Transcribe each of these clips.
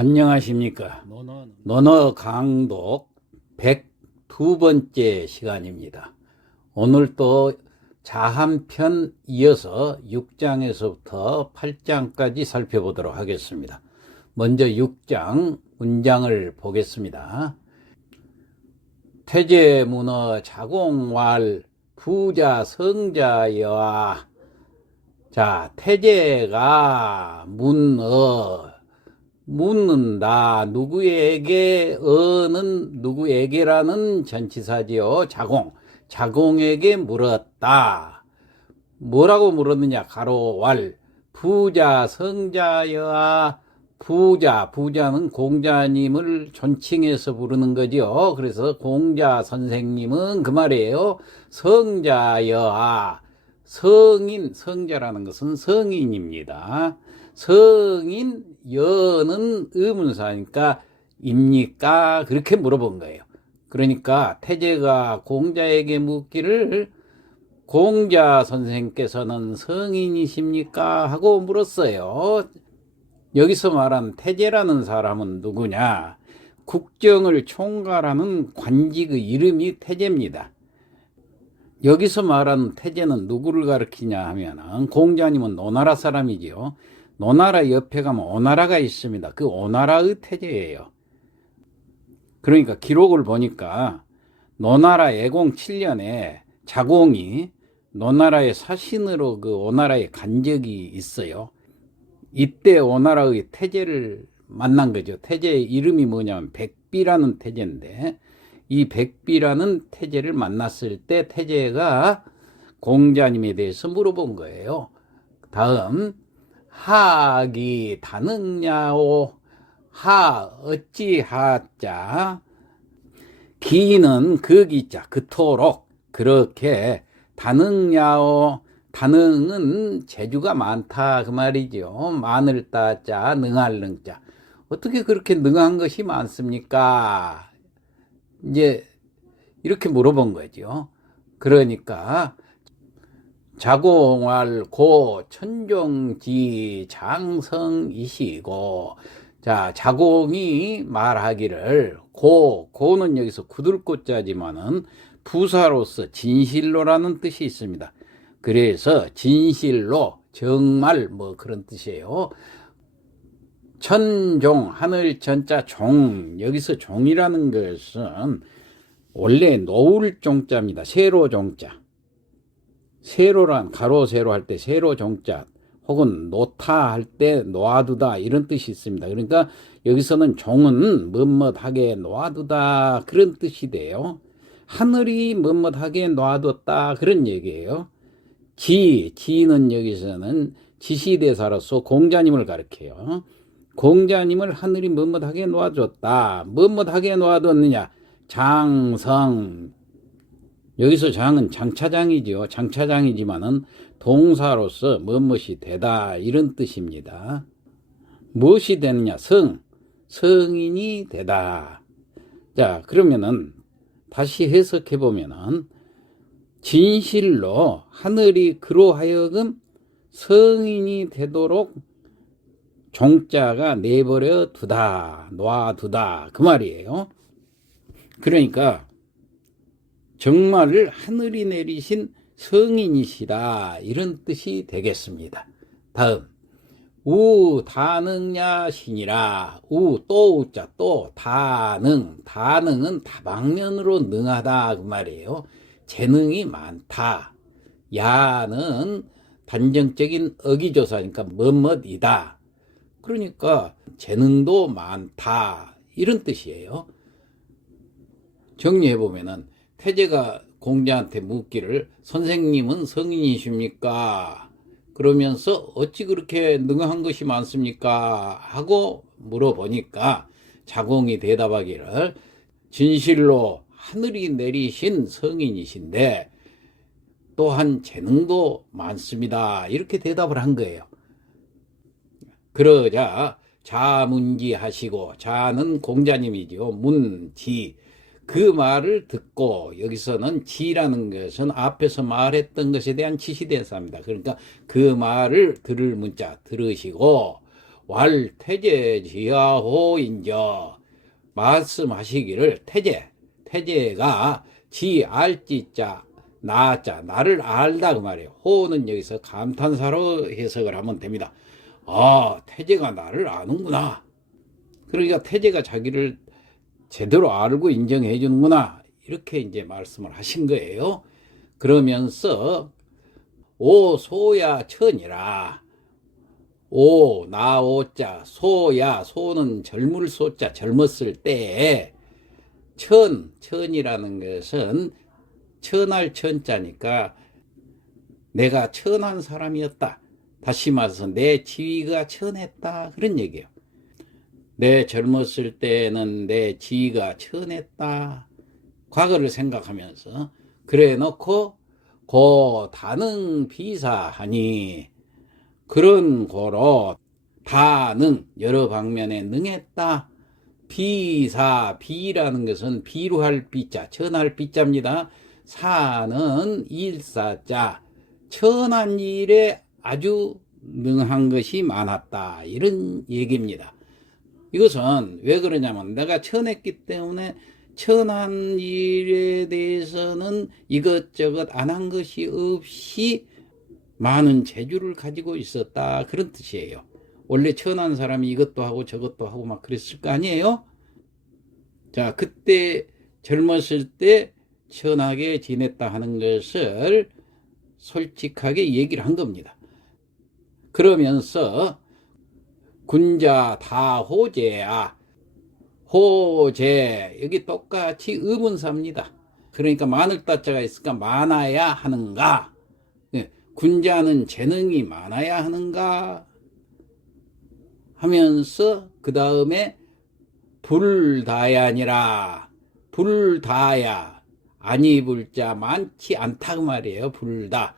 안녕하십니까. 논어 강독 102번째 시간입니다. 오늘 또 자한편 이어서 6장에서부터 8장까지 살펴보도록 하겠습니다. 먼저 6장 문장을 보겠습니다. 태제문어 자공왈 부자 성자여아. 자, 태제가 묻는다. 누구에게, 어는 누구에게라는 전치사지요. 자공에게 물었다. 뭐라고 물었느냐? 가로왈 부자 성자여아. 부자는 공자님을 존칭해서 부르는 거죠. 그래서 공자 선생님은 그 말이에요. 성자여아. 성자라는 것은 성인입니다. 성인, 여는 의문사니까 입니까? 그렇게 물어본 거예요. 그러니까 태제가 공자에게 묻기를 공자 선생께서는 성인이십니까? 하고 물었어요. 여기서 말한 태제라는 사람은 누구냐? 국정을 총괄하는 관직의 이름이 태제입니다. 여기서 말하는 태제는 누구를 가리키냐 하면 공자님은 노나라 사람이지요. 노나라 옆에 가면 오나라가 있습니다. 그 오나라의 태제예요. 그러니까 기록을 보니까 노나라 애공 7년에 자공이 노나라의 사신으로 그 오나라에 간 적이 있어요. 이때 오나라의 태제를 만난 거죠. 태제의 이름이 뭐냐면 백비라는 태제인데 이 백비라는 태제를 만났을 때 태제가 공자님에 대해서 물어본 거예요. 다음 하기 다능냐오. 하 어찌 하자. 기는 그 기자 그토록 그렇게 다능냐오. 다능은 재주가 많다 그 말이죠. 많을 따자 능할 능자. 어떻게 그렇게 능한 것이 많습니까? 이제 이렇게 물어본 거죠. 그러니까 자공왈 고 천종지 장성이시고. 자, 자공이 말하기를 고는 여기서 구들고자지만은 부사로서 진실로라는 뜻이 있습니다. 그래서 진실로 정말 뭐 그런 뜻이에요. 천종 하늘 천자 종, 여기서 종이라는 것은 원래 놓을 종자입니다. 세로 종자. 세로란 가로 세로 할 때 세로 종자 혹은 놓다 할 때 놓아두다 이런 뜻이 있습니다. 그러니까 여기서는 종은 멋멋하게 놓아두다 그런 뜻이 돼요. 하늘이 멋멋하게 놓아뒀다 그런 얘기예요. 지는 여기서는 지시대사로서 공자님을 가리켜요. 공자님을 하늘이 멋멋하게 놓아줬다. 멋멋하게 놓아뒀느냐? 장성. 여기서 장은 장차장이죠. 장차장이지만은 동사로서 멋멋이 되다 이런 뜻입니다. 무엇이 되느냐? 성인이 되다. 자, 그러면은 다시 해석해 보면은 진실로 하늘이 그로 하여금 성인이 되도록 종자가 내버려 두다, 놔두다 그 말이에요. 그러니까 정말 하늘이 내리신 성인이시다 이런 뜻이 되겠습니다. 다음 우다능야신이라. 또 우자 또 다능은 다방면으로 능하다 그 말이에요. 재능이 많다. 야는 단정적인 어기조사니까 멋멋이다. 그러니까 재능도 많다 이런 뜻이에요. 정리해보면은 태제가 공자한테 묻기를 선생님은 성인이십니까? 그러면서 어찌 그렇게 능한 것이 많습니까? 하고 물어보니까 자공이 대답하기를 진실로 하늘이 내리신 성인이신데 또한 재능도 많습니다. 이렇게 대답을 한 거예요. 그러자 자문지 하시고, 자는 공자님이죠. 문지. 그 말을 듣고, 여기서는 지라는 것은 앞에서 말했던 것에 대한 지시대사입니다. 그러니까 그 말을 들을 문자 들으시고 왈태제지하호인저 말씀하시기를 태제가 지 알지자 나자 나를 알다 그 말이에요. 호는 여기서 감탄사로 해석을 하면 됩니다. 아, 태제가 나를 아는구나. 그러니까 태제가 자기를 제대로 알고 인정해 주는구나. 이렇게 이제 말씀을 하신 거예요. 그러면서 오소야 천이라. 오, 나, 오자, 소야, 소는 젊을 소자, 젊었을 때에 천이라는 것은 천할 천자니까 내가 천한 사람이었다. 다시 말해서 내 지위가 천했다. 그런 얘기예요. 내 젊었을 때는 내 지위가 천했다. 과거를 생각하면서 그래 놓고 고 다능 비사하니 그런 고로 다능 여러 방면에 능했다. 비라는 것은 비루할 비자, 천할 비자입니다. 사는 일사자, 천한 일에 아주 능한 것이 많았다. 이런 얘기입니다. 이것은 왜 그러냐면 내가 천했기 때문에 천한 일에 대해서는 이것저것 안 한 것이 없이 많은 재주를 가지고 있었다. 그런 뜻이에요. 원래 천한 사람이 이것도 하고 저것도 하고 막 그랬을 거 아니에요? 자, 그때 젊었을 때 천하게 지냈다 하는 것을 솔직하게 얘기를 한 겁니다. 그러면서 군자 다호제야. 호제 여기 똑같이 의문사입니다. 그러니까 많을 따자가 있으니까 많아야 하는가? 군자는 재능이 많아야 하는가? 하면서 그 다음에 불다야니라. 불다야 아니 불자 많지 않다 그 말이에요. 불다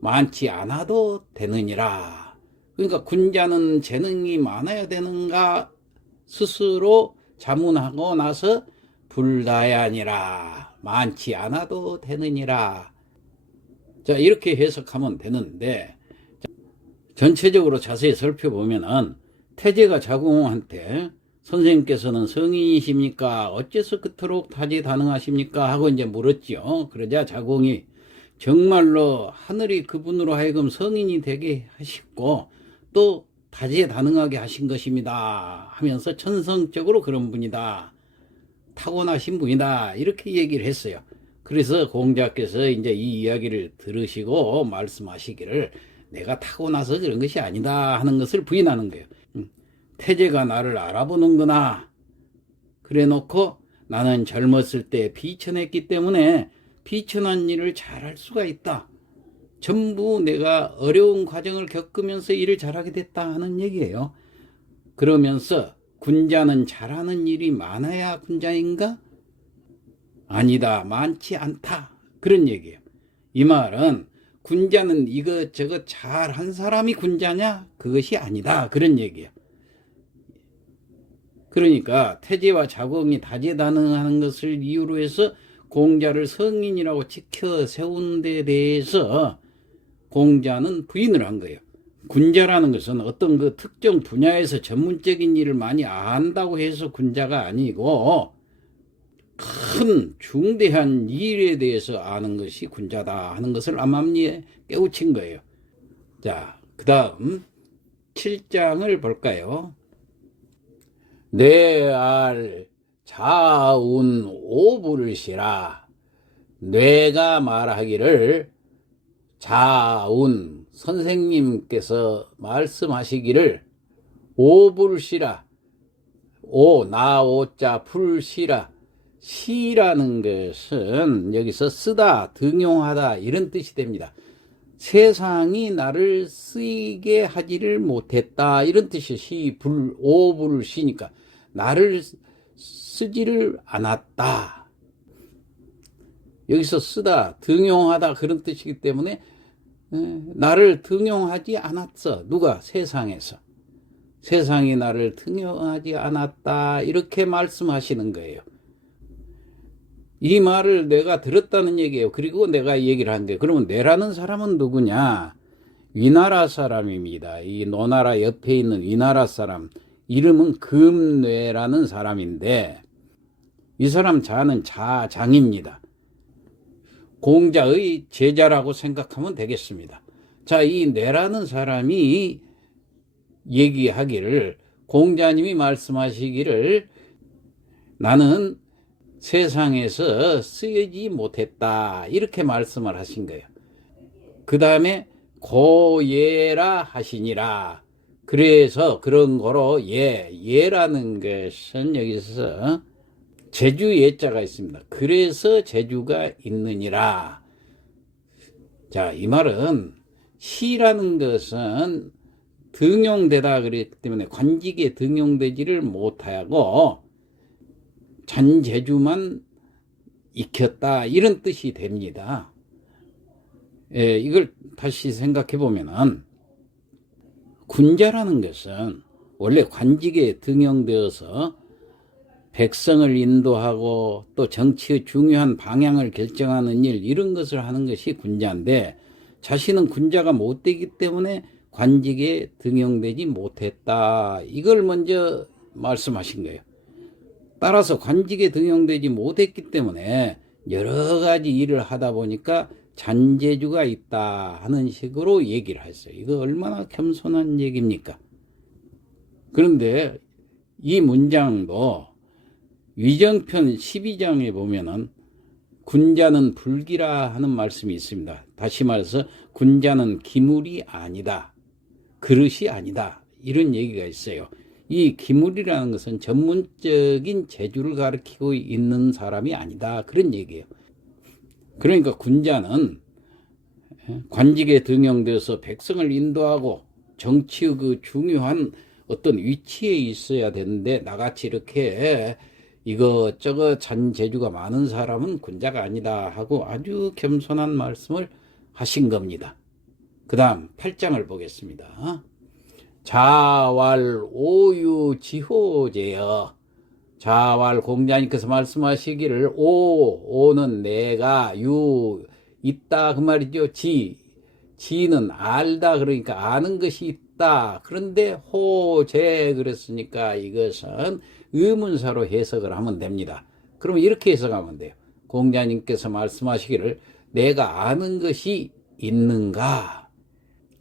많지 않아도 되느니라. 그러니까 군자는 재능이 많아야 되는가 스스로 자문하고 나서 불다야니라 많지 않아도 되느니라. 자, 이렇게 해석하면 되는데 전체적으로 자세히 살펴보면은 태제가 자공한테 선생님께서는 성인이십니까? 어째서 그토록 다재다능하십니까? 하고 이제 물었죠. 그러자 자공이 정말로 하늘이 그분으로 하여금 성인이 되게 하시고 또 다재다능하게 하신 것입니다. 하면서 천성적으로 그런 분이다. 타고나신 분이다. 이렇게 얘기를 했어요. 그래서 공자께서 이제 이 이야기를 들으시고 말씀하시기를 내가 타고나서 그런 것이 아니다 하는 것을 부인하는 거예요. 태제가 나를 알아보는구나. 그래 놓고 나는 젊었을 때 비천했기 때문에 비천한 일을 잘할 수가 있다. 전부 내가 어려운 과정을 겪으면서 일을 잘하게 됐다 하는 얘기예요. 그러면서 군자는 잘하는 일이 많아야 군자인가? 아니다. 많지 않다. 그런 얘기예요. 이 말은 군자는 이것저것 잘한 사람이 군자냐? 그것이 아니다. 그런 얘기예요. 그러니까 태제와 자공이 다재다능하는 것을 이유로 해서 공자를 성인이라고 지켜 세운 데 대해서 공자는 부인을 한 거예요. 군자라는 것은 어떤 그 특정 분야에서 전문적인 일을 많이 안다고 해서 군자가 아니고 큰 중대한 일에 대해서 아는 것이 군자다 하는 것을 암암리에 깨우친 거예요. 자, 그 다음 7장을 볼까요? 뇌알 자운 오불시라. 뇌가 말하기를 자운 선생님께서 말씀하시기를 오불시라. 오, 나, 오자, 불시라. 시라는 것은 여기서 쓰다, 등용하다 이런 뜻이 됩니다. 세상이 나를 쓰이게 하지를 못했다 이런 뜻이 시, 불, 오불시니까 나를 쓰지를 않았다. 여기서 쓰다, 등용하다 그런 뜻이기 때문에 나를 등용하지 않았어. 누가? 세상에서. 세상이 나를 등용하지 않았다. 이렇게 말씀하시는 거예요. 이 말을 내가 들었다는 얘기예요. 그리고 내가 얘기를 한 거예요. 그러면 내라는 사람은 누구냐? 위나라 사람입니다. 이 노나라 옆에 있는 위나라 사람, 이름은 금뇌라는 사람인데, 이 사람 자는 자장입니다. 공자의 제자라고 생각하면 되겠습니다. 자, 이 뇌라는 사람이 얘기하기를, 공자님이 말씀하시기를, 나는 세상에서 쓰이지 못했다, 이렇게 말씀을 하신 거예요. 그 다음에 고예라 하시니라. 그래서 그런 거로 예라는 것은 여기서 제주 예자가 있습니다. 그래서 제주가 있느니라. 자, 이 말은 시라는 것은 등용되다 그랬기 때문에 관직에 등용되지를 못하고 잔제주만 익혔다, 이런 뜻이 됩니다. 예, 이걸 다시 생각해 보면은, 군자라는 것은 원래 관직에 등용되어서 백성을 인도하고 또 정치의 중요한 방향을 결정하는 일, 이런 것을 하는 것이 군자인데, 자신은 군자가 못 되기 때문에 관직에 등용되지 못했다, 이걸 먼저 말씀하신 거예요. 따라서 관직에 등용되지 못했기 때문에 여러 가지 일을 하다 보니까 잔재주가 있다 하는 식으로 얘기를 했어요. 이거 얼마나 겸손한 얘기입니까? 그런데 이 문장도 위정편 12장에 보면은 군자는 불기라 하는 말씀이 있습니다. 다시 말해서 군자는 기물이 아니다, 그릇이 아니다, 이런 얘기가 있어요. 이 기물이라는 것은 전문적인 재주를 가리키고 있는 사람이 아니다, 그런 얘기예요. 그러니까 군자는 관직에 등용돼서 백성을 인도하고 정치의 그 중요한 어떤 위치에 있어야 되는데, 나같이 이렇게 이것저것 잔재주가 많은 사람은 군자가 아니다 하고 아주 겸손한 말씀을 하신 겁니다. 그 다음 8장을 보겠습니다. 자왈 오유지호제여. 자왈, 공자님께서 말씀하시기를, 오는 내가, 유 있다 그 말이죠. 지는 알다, 그러니까 아는 것이 있다. 그런데 호제 그랬으니까 이것은 의문사로 해석을 하면 됩니다. 그러면 이렇게 해석하면 돼요. 공자님께서 말씀하시기를, 내가 아는 것이 있는가?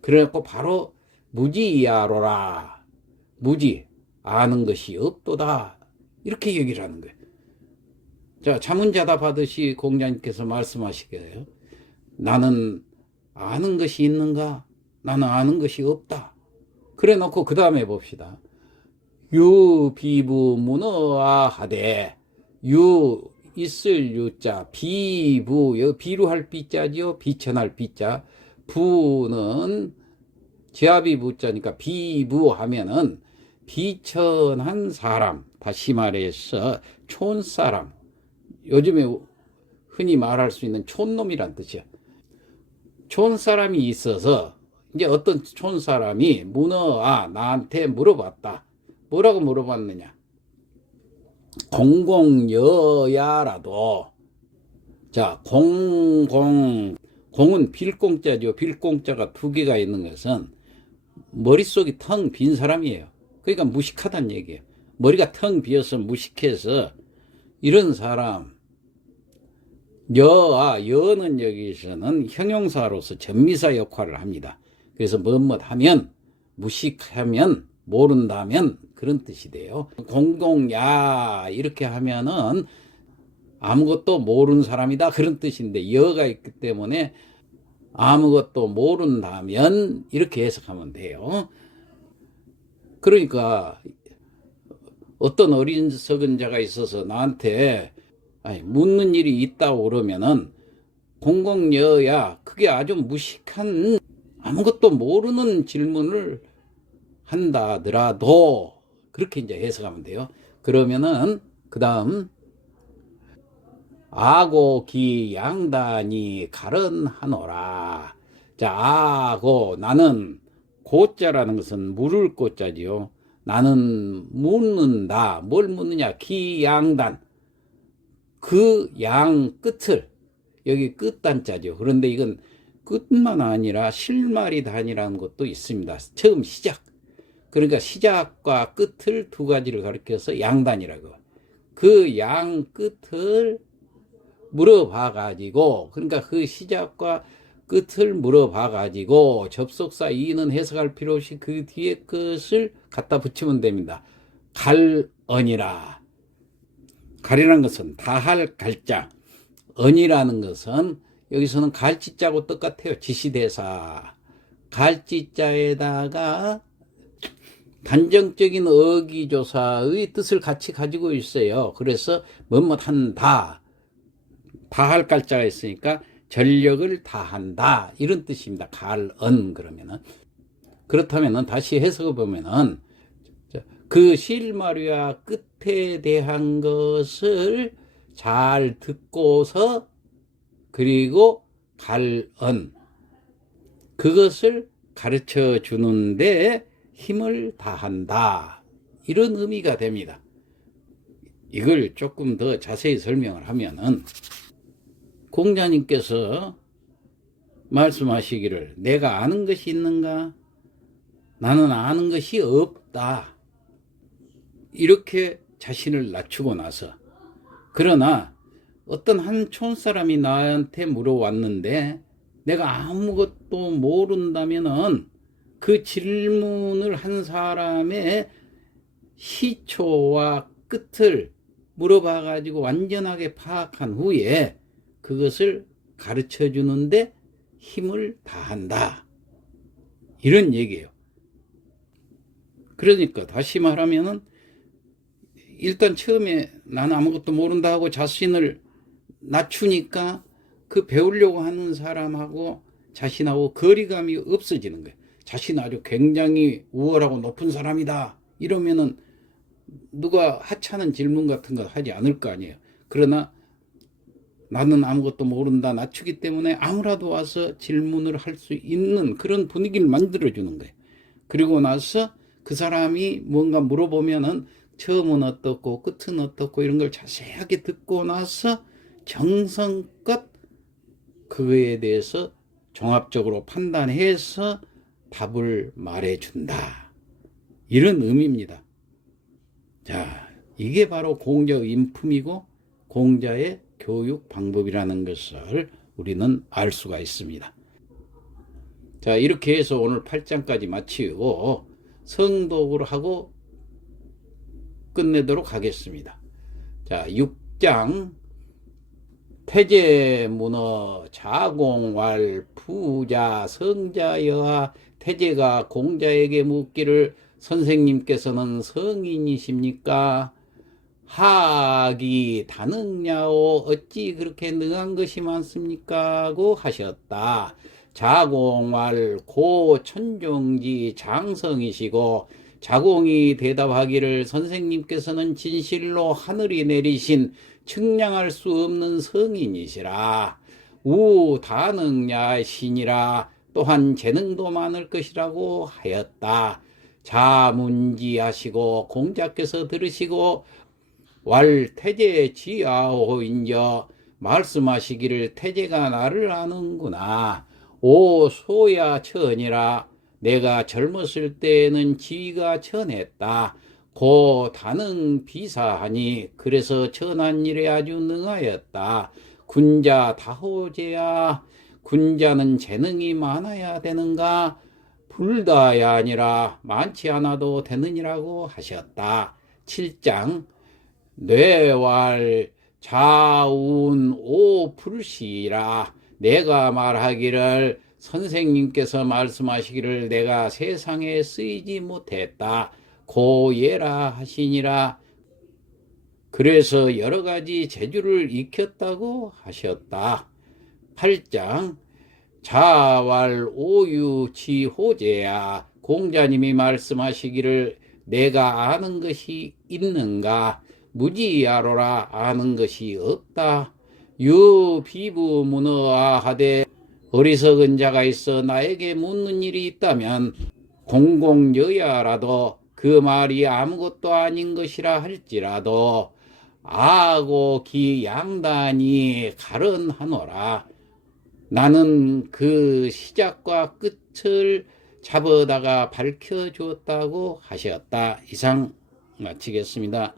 그래갖고 바로 무지야로라. 무지, 아는 것이 없도다, 이렇게 얘기를 하는 거예요. 자, 자문자답 하듯이 공자님께서 말씀하시게요. 나는 아는 것이 있는가? 나는 아는 것이 없다. 그래 놓고 그 다음에 봅시다. 유비부 문어아 하되, 유 있을 유자, 비부, 비루할 비자지요, 비천할 비자. 부는 제압이 부자니까 비부 하면은 비천한 사람, 다시 말해서 촌사람, 요즘에 흔히 말할 수 있는 촌놈이란 뜻이야. 촌사람이 있어서 이제 어떤 촌사람이 문어아 나한테 물어봤다. 뭐라고 물어봤느냐? 공공여야라도, 자, 공은 빌공자죠. 빌공자가 두 개가 있는 것은 머릿속이 텅 빈 사람이에요. 그러니까 무식하다는 얘기예요. 머리가 텅 비어서 무식해서 이런 사람. 여는 여기서는 형용사로서 전미사 역할을 합니다. 그래서 뭐뭐하면, 무식하면, 모른다면, 그런 뜻이 돼요. 공공야 이렇게 하면은 아무것도 모르는 사람이다, 그런 뜻인데, 여가 있기 때문에 아무것도 모른다면 이렇게 해석하면 돼요. 그러니까 어떤 어리석은 자가 있어서 나한테 묻는 일이 있다고 그러면은, 공공여야, 그게 아주 무식한 아무것도 모르는 질문을 한다 하더라도 그렇게 이제 해석하면 돼요. 그러면은 그 다음 아고 기 양단이 가른하노라. 자, 아고, 나는, 고자라는 것은 물을 고자지요. 나는 묻는다. 뭘 묻느냐? 기 양단, 그 양 끝을, 여기 끝단자죠. 그런데 이건 끝만 아니라 실마리 단이라는 것도 있습니다. 처음 시작. 그러니까 시작과 끝을 두 가지를 가리켜서 양단이라고. 그 양 끝을 물어봐 가지고, 그러니까 그 시작과 끝을 물어봐 가지고 접속사 이는 해석할 필요 없이 그 뒤에 것을 갖다 붙이면 됩니다. 갈언이라. 갈이라는 것은 다할 갈자, 언이라는 것은 여기서는 갈지자고 똑같아요. 지시대사. 갈지자에다가 단정적인 어기조사의 뜻을 같이 가지고 있어요. 그래서 뭐뭐한다. 다할 갈자가 있으니까 전력을 다한다. 이런 뜻입니다. 갈언 그러면은. 그렇다면은 다시 해석해 보면은 그 실마리와 끝에 대한 것을 잘 듣고서 그리고 갈언 그것을 가르쳐 주는데 힘을 다한다. 이런 의미가 됩니다. 이걸 조금 더 자세히 설명을 하면은 공자님께서 말씀하시기를 내가 아는 것이 있는가? 나는 아는 것이 없다. 이렇게 자신을 낮추고 나서 그러나 어떤 한 촌사람이 나한테 물어왔는데 내가 아무것도 모른다면은 그 질문을 한 사람의 시초와 끝을 물어봐 가지고 완전하게 파악한 후에 그것을 가르쳐 주는데 힘을 다한다. 이런 얘기예요. 그러니까 다시 말하면은 일단 처음에 나는 아무것도 모른다 하고 자신을 낮추니까 그 배우려고 하는 사람하고 자신하고 거리감이 없어지는 거예요. 자신은 아주 굉장히 우월하고 높은 사람이다. 이러면은 누가 하찮은 질문 같은 거 하지 않을 거 아니에요. 그러나 나는 아무것도 모른다 낮추기 때문에 아무라도 와서 질문을 할 수 있는 그런 분위기를 만들어주는 거예요. 그리고 나서 그 사람이 뭔가 물어보면은 처음은 어떻고 끝은 어떻고 이런 걸 자세하게 듣고 나서 정성껏 그거에 대해서 종합적으로 판단해서 답을 말해준다. 이런 의미입니다. 자, 이게 바로 공자의 인품이고 공자의 교육 방법이라는 것을 우리는 알 수가 있습니다. 자, 이렇게 해서 오늘 8장까지 마치고 성독을 하고 끝내도록 하겠습니다. 자, 6장 태제문어 자공왈 부자 성자여하. 태제가 공자에게 묻기를 선생님께서는 성인이십니까? 하기 다능냐오 어찌 그렇게 능한 것이 많습니까? 고 하셨다. 자공왈 고 천종지 장성이시고 자공이 대답하기를 선생님께서는 진실로 하늘이 내리신 측량할 수 없는 성인이시라. 우 다능냐 신이라. 또한 재능도 많을 것이라고 하였다. 자문지하시고 공자께서 들으시고 왈 태제 지아오인저 말씀하시기를 태제가 나를 아는구나. 오 소야 천이라. 내가 젊었을 때에는 지위가 천했다. 고 다능 비사하니 그래서 천한 일에 아주 능하였다. 군자 다호제야. 군자는 재능이 많아야 되는가? 불다야 아니라 많지 않아도 되느니라고 하셨다. 7장 뇌왈 자운 오불시라. 내가 말하기를 선생님께서 말씀하시기를 내가 세상에 쓰이지 못했다. 고예라 하시니라. 그래서 여러 가지 재주를 익혔다고 하셨다. 8장 자왈 오유지호제야. 공자님이 말씀하시기를 내가 아는 것이 있는가? 무지야로라. 아는 것이 없다. 유비부문어아 하되 어리석은 자가 있어 나에게 묻는 일이 있다면 공공여야라도 그 말이 아무것도 아닌 것이라 할지라도 아고 기 양단이 가른하노라. 나는 그 시작과 끝을 잡아다가 밝혀주었다고 하셨다. 이상 마치겠습니다.